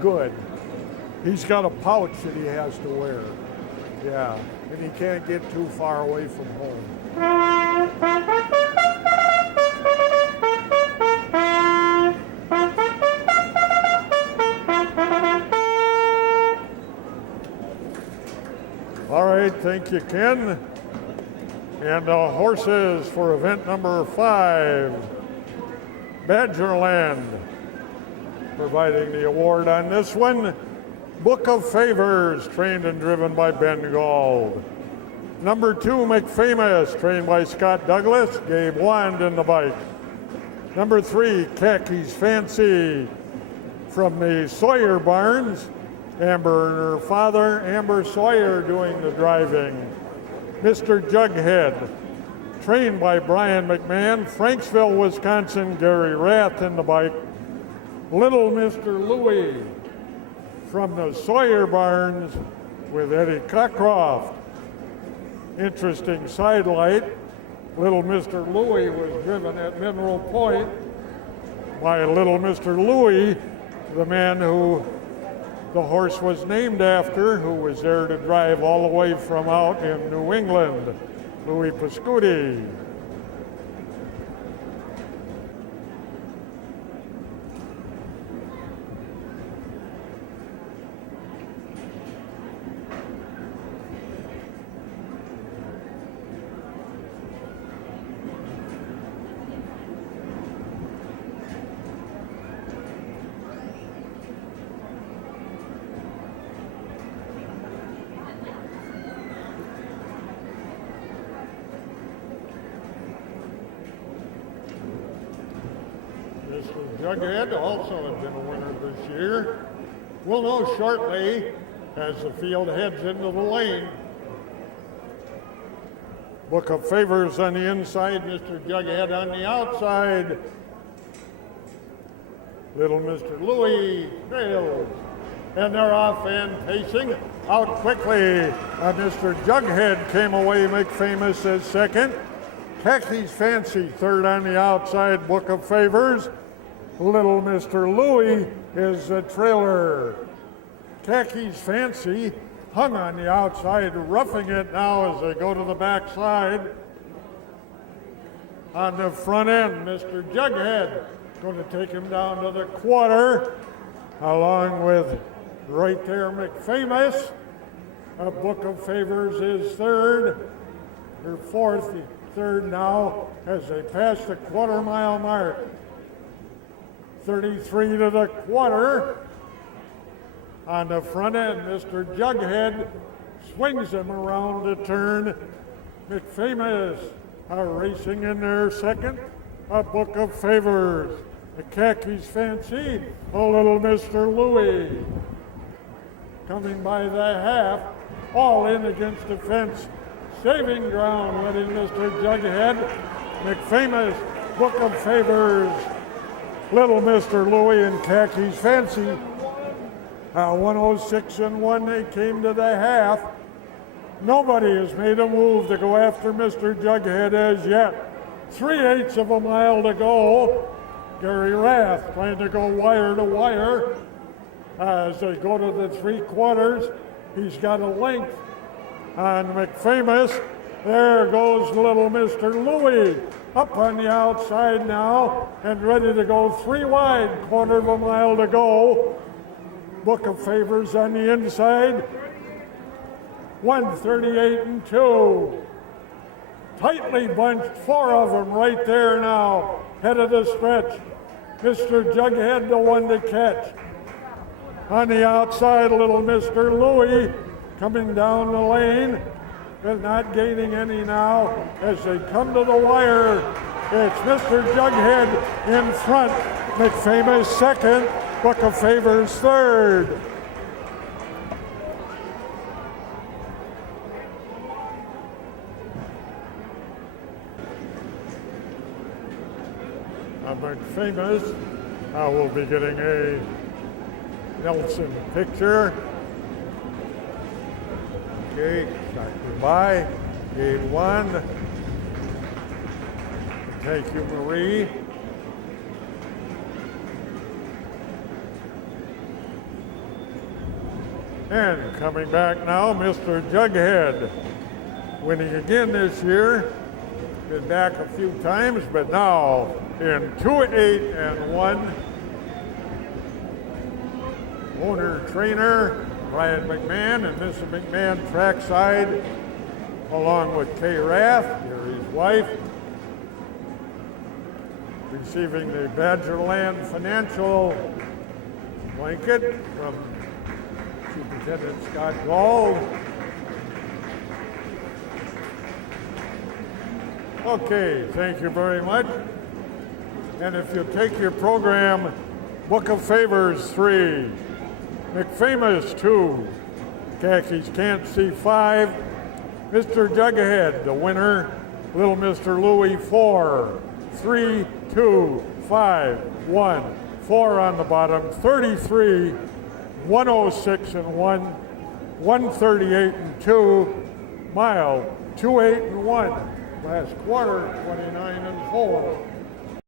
good. He's got a pouch that he has to wear. Yeah, and he can't get too far away from home. All right, thank you, Ken. And horses for event number 5, Badgerland, providing the award on this one. Book of Favors, trained and driven by Ben Gold. Number 2, McFamous, trained by Scott Douglas, Gabe Wand in the bike. Number 3, Khakis Fancy, from the Sawyer Barns. Amber and her father, Amber Sawyer, doing the driving. Mr. Jughead, trained by Brian McMahon, Franksville, Wisconsin, Gary Rath in the bike. Little Mr. Louie, from the Sawyer Barns with Eddie Cockcroft. Interesting sidelight. Little Mr. Louie was driven at Mineral Point by Little Mr. Louie, the man who the horse was named after, who was there to drive all the way from out in New England, Louis Pascuti. Jughead also has been a winner this year. We'll know shortly as the field heads into the lane. Book of Favors on the inside, Mr. Jughead on the outside. Little Mr. Louie trails. And they're off and pacing out quickly. Mr. Jughead came away, McFamous as second. Khakis Fancy third on the outside, Book of Favors. Little Mr. Louie is the trailer. Khakis Fancy hung on the outside, roughing it now as they go to the backside. On the front end, Mr. Jughead going to take him down to the quarter, along with right there McFamous. A Book of Favors is third, or third now as they pass the quarter-mile mark. 33 to the quarter. On the front end, Mr. Jughead swings him around the turn. McFamous racing in there second. A Book of Favors. The Khakis Fancy, a Little Mr. Louie. Coming by the half, all in against the fence. Saving ground, letting Mr. Jughead. McFamous, Book of Favors. Little Mr. Louie and Khakis Fancy. 106-1, they came to the half. Nobody has made a move to go after Mr. Jughead as yet. 3/8 of a mile to go. Gary Rath trying to go wire to wire. As they go to the 3/4, he's got a length on McFamous. There goes Little Mr. Louie. Up on the outside now and ready to go 3 wide, 1/4 of a mile to go. Book of Favors on the inside. 138-2. Tightly bunched, 4 of them right there now, head of the stretch. Mr. Jughead, the one to catch. On the outside, Little Mr. Louie coming down the lane. They're not gaining any now as they come to the wire. It's Mr. Jughead in front, McFamous second, Book of Favors third. McFamous will be getting a Nelson picture. Okay, shot goodbye. Game 1. Thank you, Marie. And coming back now, Mr. Jughead, winning again this year. Been back a few times, but now in 2-8-1. Owner trainer Brian McMahon and Mrs. McMahon trackside, along with Kay Rath, here his wife, receiving the Badgerland Financial blanket from Superintendent Scott Gold. Okay, thank you very much. And if you take your program, Book of Favors 3, McFamous 2, Khakis Can't See 5, Mr. Jughead, the winner, Little Mr. Louie 4, 3, 2, 5, 1, 4 on the bottom, 33, 106 and 1, 138 and 2, mile 2-8-1, last quarter 29 and 4.